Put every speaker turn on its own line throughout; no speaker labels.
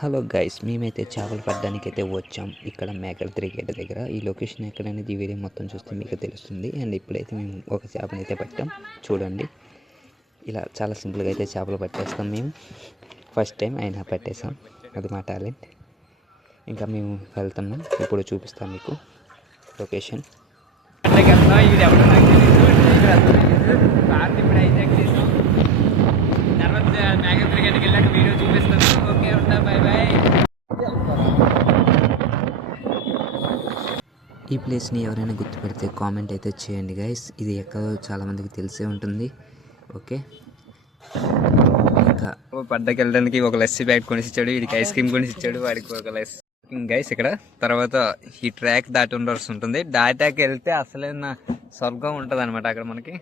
Hello guys మేమైతే చేపలు పట్టడానికి అయితే వచ్చాం. ఇక్కడ మేకల గేట్ దగ్గర. ఈ లొకేషన్ ఎక్కడ అనేది ఈ వీడియో మొత్తం చూస్తే మీకు తెలుస్తుంది. అండ్ ఇప్పుడైతే మేము ఒక చేపని అయితే పట్టాం. చూడండి. ఇలా చాలా సింపుల్గా అయితే చేపలు పట్టేస్తాం మేము. ఫస్ట్ టైం అయినా పట్టేసాం. అది మా టాలెంట్. ఇంకా మేము వెళ్తున్నాం. ఇప్పుడు చూపిస్తాం మీకు లొకేషన్.
ఇప్పుడు
ఈ ప్లేస్ని ఎవరైనా గుర్తుపెడితే కామెంట్ అయితే చేయండి గైస్ ఇది ఎక్కడో చాలామందికి తెలిసే ఉంటుంది. ఓకే? ఇంకా
పడ్డకి వెళ్ళడానికి ఒక లస్సీ బ్యాగ్ కొనిసిచ్చాడు వీడికి ఐస్ క్రీమ్ కొనిసిచ్చాడు వాడికి ఒక లస్సీ. గైస్ ఇక్కడ తర్వాత ఈ ట్రాక్ దాటి ఉండాల్సి ఉంటుంది. దాటాక వెళ్తే అసలైన స్వర్గం ఉంటుంది అనమాట అక్కడ మనకి.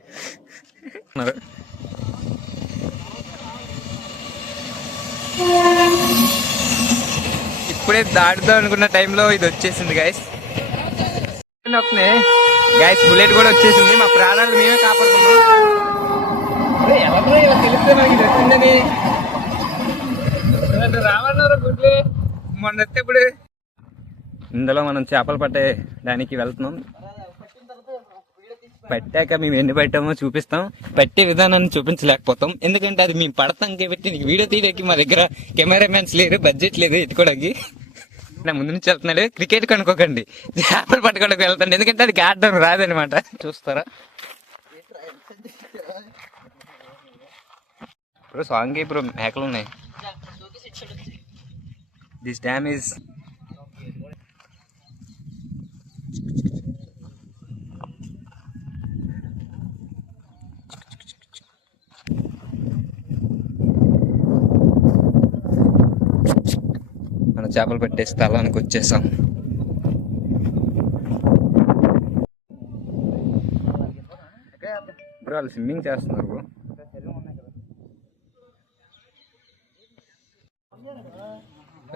ఇప్పుడే దాటుదాం అనుకున్న టైంలో ఇది వచ్చేసింది గైస్ గైస్ బుల్లెట్ కూడా వచ్చేసింది. మా ప్రాణాలు మేమే ఇలా తెలిస్తే మనకి వచ్చిందని రావన్నారు గుడ్లే? మొన్న ఇప్పుడు ఇందులో మనం చేపలు పట్టేదానికి వెళ్తున్నాం. పట్టాక మేము ఎన్ని పట్టామో చూపిస్తాం. పట్టే విధానాన్ని చూపించలేకపోతాం. ఎందుకంటే అది మేము పడతాం కాబట్టి నీకు వీడియో తీయడానికి మా దగ్గర కెమెరామెన్స్ లేరు బడ్జెట్ లేదు ఎత్తుకోవడానికి నా ముందు నుంచి వెళ్తున్నాడు. క్రికెట్ కనుక్కోకండి. చేపలు పట్టుకోవడానికి వెళ్తాను ఎందుకంటే అది ఆడడం రాదనమాట చూస్తారా? ఇప్పుడు సాంగ్ ఇప్పుడు మేకలు ఉన్నాయి దిస్ డ్యామ్ ఈస్ చేపలు పెట్టే స్థలానికి వచ్చేసాం. ఇప్పుడు వాళ్ళు స్విమ్మింగ్ చేస్తున్నారు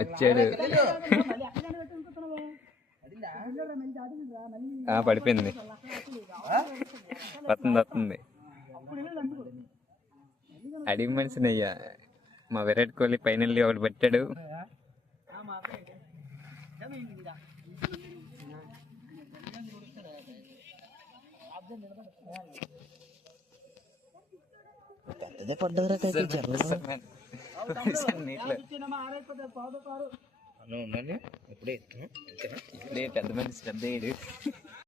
వచ్చాడు. పడిపోయింది. వస్తుంది వస్తుంది. అడిగి మనిషినయ్యా మా విరాట్ కోహ్లీ పైన వెళ్ళి ఒకటి పెట్టాడు.
పెద్దదే పడ్డదిరా
నీటిలో
ఎప్పుడే
ఇప్పుడే పెద్ద మనిషి పెద్ద ఏడు